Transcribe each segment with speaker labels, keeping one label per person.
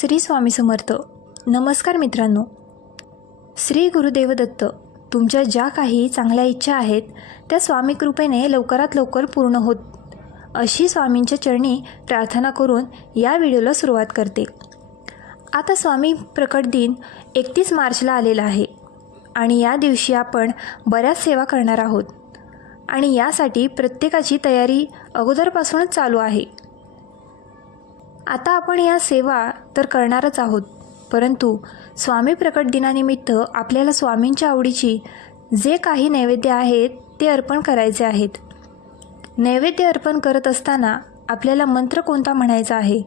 Speaker 1: श्री स्वामी समर्थ. नमस्कार मित्रांनो. श्री गुरुदेव दत्त तुमच्या ज्या काही चांगल्या इच्छा आहेत त्या स्वामी कृपेने लवकरात लवकर पूर्ण होत. अशी स्वामींच्या चरणी प्रार्थना करून या व्हिडिओला सुरुवात करते. आता स्वामी प्रकट दिन एकतीस मार्चला आलेला आहे आणि या दिवशी आपण बऱ्याच सेवा करणार आहोत. आणि यासाठी प्रत्येकाची तयारी अगोदरपासूनच चालू आहे. आता आपण या सेवा तर करणारच आहोत. परंतु स्वामी प्रकट दिनानिमित्त आपल्याला स्वामींच्या आवडीची जे काही नैवेद्य आहेत ते अर्पण करायचे आहेत. नैवेद्य अर्पण करत असताना आपल्याला मंत्र कोणता म्हणायचा आहे?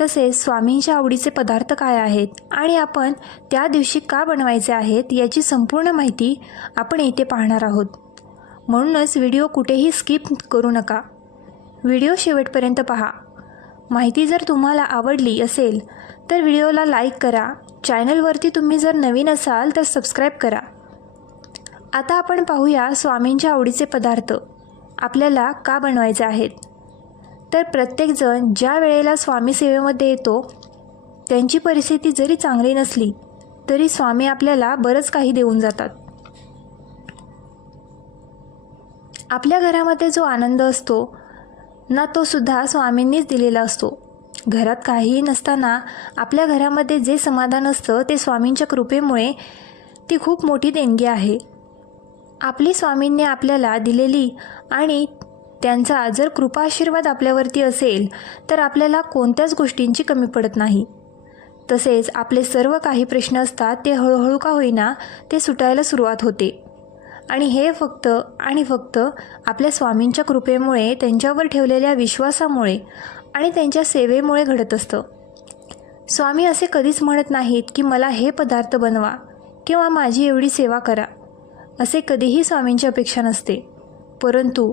Speaker 1: तसेच स्वामींच्या आवडीचे पदार्थ काय आहेत आणि आपण त्या दिवशी का बनवायचे आहेत याची संपूर्ण माहिती आपण इथे पाहणार आहोत. म्हणूनच व्हिडिओ कुठेही स्किप करू नका. व्हिडिओ शेवटपर्यंत पहा. माहिती जर तुम्हाला आवडली असेल तर व्हिडिओला लाईक करा. चॅनलवरती तुम्ही जर नवीन असाल तर सबस्क्राईब करा. आता आपण पाहूया स्वामींच्या आवडीचे पदार्थ. आपल्याला का बनवायचे आहेत? तर प्रत्येकजण ज्या वेळेला स्वामी सेवेमध्ये येतो त्यांची परिस्थिती जरी चांगली नसली तरी स्वामी आपल्याला बरंच काही देऊन जातात. आपल्या घरामध्ये जो आनंद असतो ना तो सुद्धा स्वामींनीच दिलेला असतो. घरात काहीही नसताना आपल्या घरामध्ये जे समाधान असतं ते स्वामींच्या कृपेमुळे ती खूप मोठी देणगी आहे. आपली स्वामींनी आपल्याला दिलेली आणि त्यांचा जर कृपा आशीर्वाद आपल्यावरती असेल तर आपल्याला कोणत्याच गोष्टींची कमी पडत नाही. तसेच आपले सर्व काही प्रश्न असतात ते हळूहळू का होईना ते सुटायला सुरुवात होते. आणि हे फक्त आणि फक्त आपल्या स्वामींच्या कृपेमुळे त्यांच्यावर ठेवलेल्या विश्वासामुळे आणि त्यांच्या सेवेमुळे घडत असतं. स्वामी असे कधीच म्हणत नाहीत की मला हे पदार्थ बनवा किंवा माझी एवढी सेवा करा असे कधीही स्वामींची अपेक्षा नसते. परंतु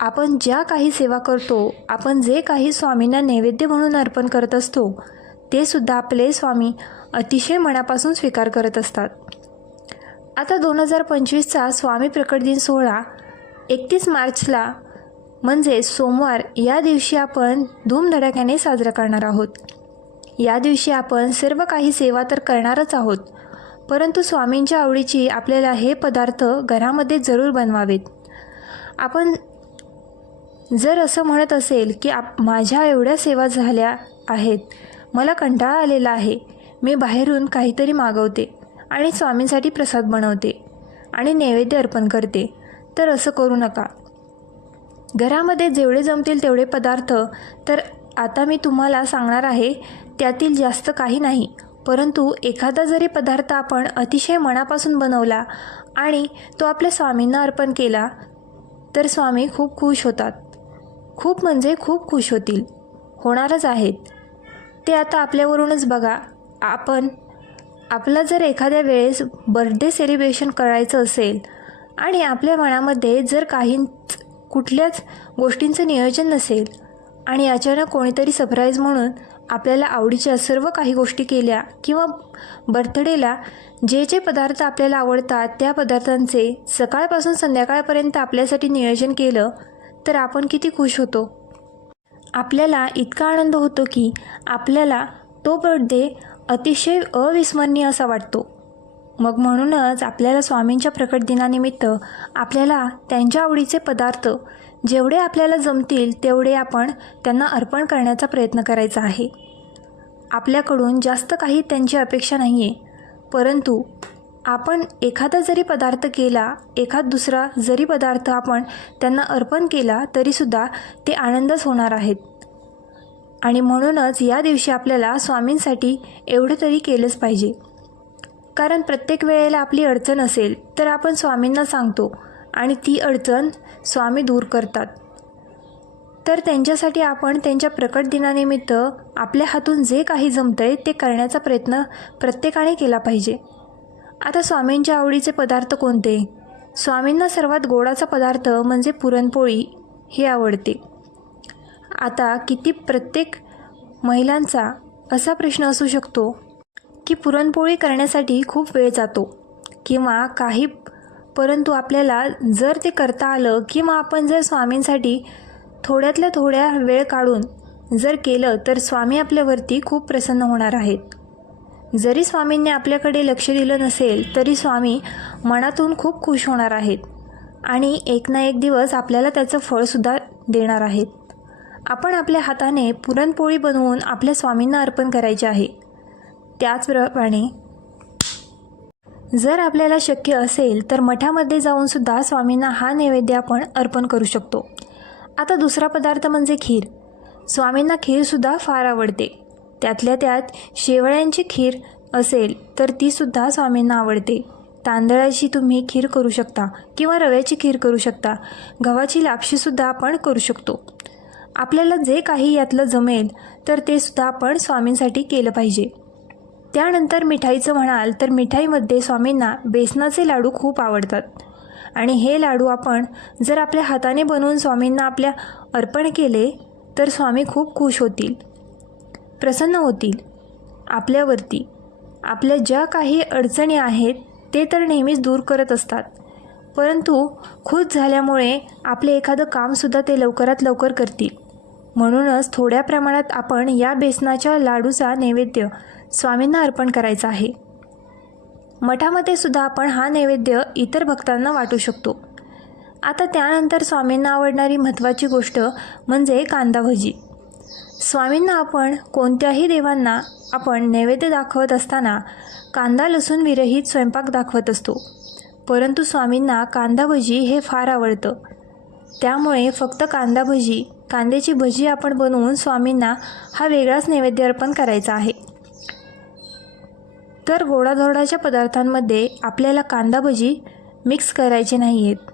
Speaker 1: आपण ज्या काही सेवा करतो आपण जे काही स्वामींना नैवेद्य म्हणून अर्पण करत असतो ते सुद्धा आपले स्वामी अतिशय मनापासून स्वीकार करत असतात. आता दोन हजार पंचवीसचा स्वामी प्रकट दिन सोहळा एकतीस मार्चला म्हणजे सोमवार या दिवशी आपण धूमधडाक्याने साजरा करणार आहोत. या दिवशी आपण सर्व काही सेवा तर करणारच आहोत परंतु स्वामींच्या आवडीची आपल्याला हे पदार्थ घरामध्ये जरूर बनवावेत. आपण जर असं म्हणत असेल की आप माझ्या एवढ्या सेवा झाल्या आहेत मला कंटाळा आलेला आहे मी बाहेरून काहीतरी मागवते. आणि स्वामींसाठी प्रसाद बनवते आणि नैवेद्य अर्पण करते. तर असं करू नका. घरामध्ये जेवढे जमतील तेवढे पदार्थ तर आता मी तुम्हाला सांगणार आहे त्यातील जास्त काही नाही. परंतु एखादा जरी पदार्थ आपण अतिशय मनापासून बनवला आणि तो आपल्या स्वामींना अर्पण केला तर स्वामी खूप खुश होतात. खूप म्हणजे खूप खुश होतील. होणारच आहेत. ते आता आपल्यावरूनच बघा. आपण आपला जर एखाद्या वेळेस बर्थडे सेलिब्रेशन करायचं असेल आणि आपल्या मनामध्ये जर काही कुठल्याच गोष्टींचं नियोजन नसेल आणि अचानक कोणीतरी सरप्राईज म्हणून आपल्याला आवडीच्या सर्व काही गोष्टी केल्या किंवा बर्थडेला जे जे पदार्थ आपल्याला आवडतात त्या पदार्थांचे सकाळपासून संध्याकाळपर्यंत आपल्यासाठी नियोजन केलं तर आपण किती खुश होतो? आपल्याला इतका आनंद होतो की आपल्याला तो बर्थडे अतिशय अविस्मरणीय असा वाटतो. मग म्हणूनच आपल्याला स्वामींच्या प्रकट दिनानिमित्त आपल्याला त्यांच्या आवडीचे पदार्थ जेवढे आपल्याला जमतील तेवढे आपण त्यांना अर्पण करण्याचा प्रयत्न करायचा आहे. आपल्याकडून जास्त काही त्यांची अपेक्षा नाही आहे परंतु आपण एखादा जरी पदार्थ केला एखाद दुसरा जरी पदार्थ आपण त्यांना अर्पण केला तरीसुद्धा ते आनंदच होणार आहेत. आणि म्हणूनच या दिवशी आपल्याला स्वामींसाठी एवढं तरी केलंच पाहिजे. कारण प्रत्येक वेळेला आपली अडचण असेल तर आपण स्वामींना सांगतो आणि ती अडचण स्वामी दूर करतात. तर त्यांच्यासाठी आपण त्यांच्या प्रकट दिनानिमित्त आपल्या हातून जे काही जमत आहे ते करण्याचा प्रयत्न प्रत्येकाने केला पाहिजे. आता स्वामींच्या आवडीचे पदार्थ कोणते? स्वामींना सर्वात गोडाचा पदार्थ म्हणजे पुरणपोळी हे आवडते. आता किती प्रत्येक महिलांचा असा प्रश्न असू शकतो की पुरणपोळी करण्यासाठी खूप वेळ जातो किंवा काही परंतु आपल्याला जर ते करता आलं किंवा आपण जर स्वामींसाठी थोड्यातल्या थोड्या वेळ काढून जर केलं तर स्वामी आपल्यावरती खूप प्रसन्न होणार आहेत. जरी स्वामींनी आपल्याकडे लक्ष दिलं नसेल तरी स्वामी मनातून खूप खुश होणार आहेत आणि एक ना एक दिवस आपल्याला त्याचं फळसुद्धा देणार आहेत. आपण आपल्या हाताने पुरणपोळी बनवून आपल्या स्वामींना अर्पण करायचे आहे. त्याचप्रमाणे जर आपल्याला शक्य असेल तर मठामध्ये जाऊन सुद्धा स्वामींना हा नैवेद्य आपण अर्पण करू शकतो. आता दुसरा पदार्थ म्हणजे खीर. स्वामींना खीरसुद्धा फार आवडते. त्यातल्या त्यात शेवळ्यांची खीर असेल तर तीसुद्धा स्वामींना आवडते. तांदळाची तुम्ही खीर करू शकता किंवा रव्याची खीर करू शकता. गव्हाची लापशीसुद्धा आपण करू शकतो. आपल्याला जे काही यातलं जमेल तर ते सुद्धा आपण स्वामींसाठी केलं पाहिजे. त्यानंतर मिठाईचं म्हणाल तर मिठाईमध्ये स्वामींना बेसनाचे लाडू खूप आवडतात. आणि हे लाडू आपण जर आपल्या हाताने बनवून स्वामींना आपल्या अर्पण केले तर स्वामी खूप खुश होतील. प्रसन्न होतील. आपल्यावरती. आपल्या ज्या काही अडचणी आहेत ते तर नेहमीच दूर करत असतात. परंतु खुश झाल्यामुळे आपले एखादं कामसुद्धा ते लवकरात लवकर करतील. म्हणूनच थोड्या प्रमाणात आपण या बेसनाच्या लाडूचा नैवेद्य स्वामींना अर्पण करायचा आहे. मठामध्ये सुद्धा आपण हा नैवेद्य इतर भक्तांना वाटू शकतो. आता त्यानंतर स्वामींना आवडणारी महत्त्वाची गोष्ट म्हणजे कांदा भजी स्वामींना आपण कोणत्याही देवांना आपण नैवेद्य दाखवत असताना कांदा लसूण विरहित स्वयंपाक दाखवत असतो. परंतु स्वामींना कांदा भजी हे फार आवडतं. त्यामुळे फक्त कांदा भजी कांद्याची भजी आपण बनवून स्वामींना हा वेगळाच नैवेद्य अर्पण करायचा आहे. तर गोडाधोडाच्या पदार्थांमध्ये आपल्याला कांदा भजी मिक्स करायचे नाही आहेत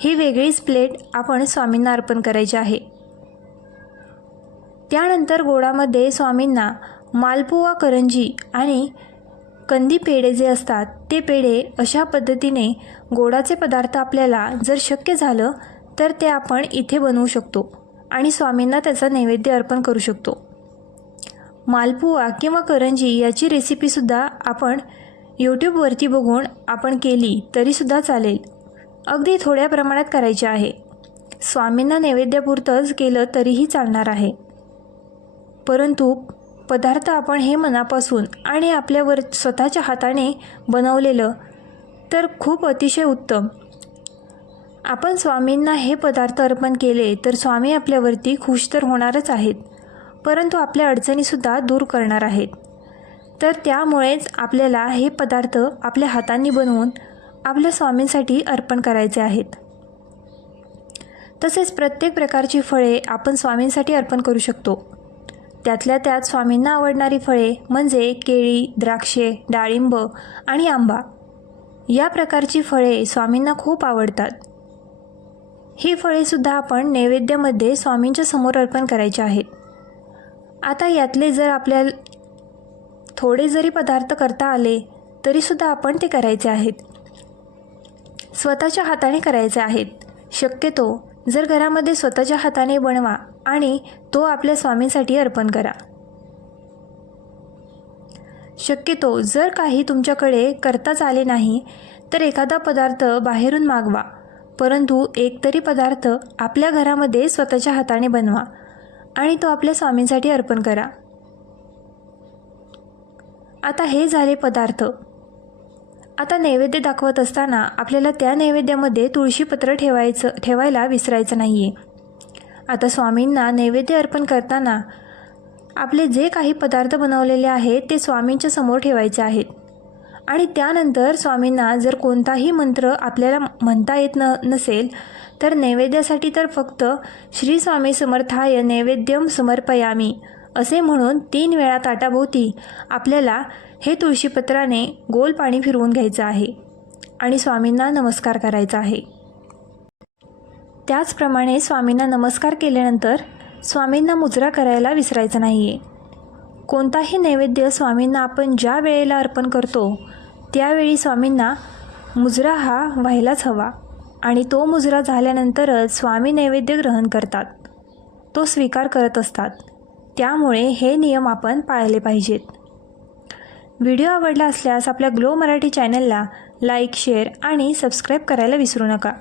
Speaker 1: ही वेगळीच प्लेट आपण स्वामींना अर्पण करायची आहे. त्यानंतर गोडामध्ये स्वामींना मालपुवा करंजी आणि कंदी पेढे जे असतात ते पेढे अशा पद्धतीने गोडाचे पदार्थ आपल्याला जर शक्य झालं तर ते आपण इथे बनवू शकतो. आणि स्वामींना त्याचा नैवेद्य अर्पण करू शकतो. मालपुवा किंवा करंजी याची रेसिपीसुद्धा आपण यूट्यूबवरती बघून आपण केली तरीसुद्धा चालेल. अगदी थोड्या प्रमाणात करायचे आहे. स्वामींना नैवेद्यापुरतंच केलं तरीही चालणार आहे. परंतु पदार्थ आपण हे मनापासून आणि आपल्यावर स्वतःच्या हाताने बनवलेलं तर खूप अतिशय उत्तम. आपण स्वामींना हे पदार्थ अर्पण केले तर स्वामी आपल्यावरती खुश तर होणारच आहेत परंतु आपल्या अडचणीसुद्धा दूर करणार आहेत. तर त्यामुळेच आपल्याला हे पदार्थ आपल्या हातांनी बनवून आपल्या स्वामींसाठी अर्पण करायचे आहेत. तसेच प्रत्येक प्रकारची फळे आपण स्वामींसाठी अर्पण करू शकतो. त्यातल्या त्यात स्वामींना आवडणारी फळे म्हणजे केळी द्राक्षे डाळिंब आणि आंबा. या प्रकारची फळे स्वामींना खूप आवडतात. ही फळेसुद्धा आपण नैवेद्यामध्ये स्वामींच्या समोर अर्पण करायचे आहेत. आता यातले जर आपल्या थोडे जरी पदार्थ करता आले तरीसुद्धा आपण ते करायचे आहेत. स्वतःच्या हाताने करायचे आहेत. शक्यतो जर घरामध्ये स्वतःच्या हाताने बनवा आणि तो आपल्या स्वामींसाठी अर्पण करा. शक्यतो जर काही तुमच्याकडे करताच आले नाही तर एखादा पदार्थ बाहेरून मागवा. परंतु एकतरी पदार्थ आपल्या घरामध्ये स्वतःच्या हाताने बनवा आणि तो आपल्या स्वामींसाठी अर्पण करा. आता हे झाले पदार्थ. आता नैवेद्य दाखवत असताना आपल्याला त्या नैवेद्यामध्ये तुळशीपत्र ठेवायचं ठेवायला विसरायचं नाही आहे आता स्वामींना नैवेद्य अर्पण करताना आपले जे काही पदार्थ बनवलेले आहेत ते स्वामींच्या समोर ठेवायचे आहेत. आणि त्यानंतर स्वामींना जर कोणताही मंत्र आपल्याला म्हणता येत न नसेल तर नैवेद्यासाठी तर फक्त श्री स्वामी समर्थाय नैवेद्यम समर्पयामी असे म्हणून तीन वेळा ताटाभोवती आपल्याला हे तुळशीपत्राने गोल पाणी फिरवून घ्यायचं आहे आणि स्वामींना नमस्कार करायचा आहे. त्याचप्रमाणे स्वामींना नमस्कार केल्यानंतर स्वामींना मुजरा करायला विसरायचं नाही आहे कोणताही नैवेद्य स्वामींना आपण ज्या वेळेला अर्पण करतो त्यावेळी स्वामींना मुजरा हा व्हायलाच हवा आणि तो मुजरा झाल्यानंतरच स्वामी नैवेद्य ग्रहण करतात. तो स्वीकार करत असतात. त्यामुळे हे नियम आपण पाळले पाहिजेत. व्हिडिओ आवडला असल्यास आपल्या ग्लो मराठी चॅनलला लाईक शेअर आणि सबस्क्राईब करायला विसरू नका.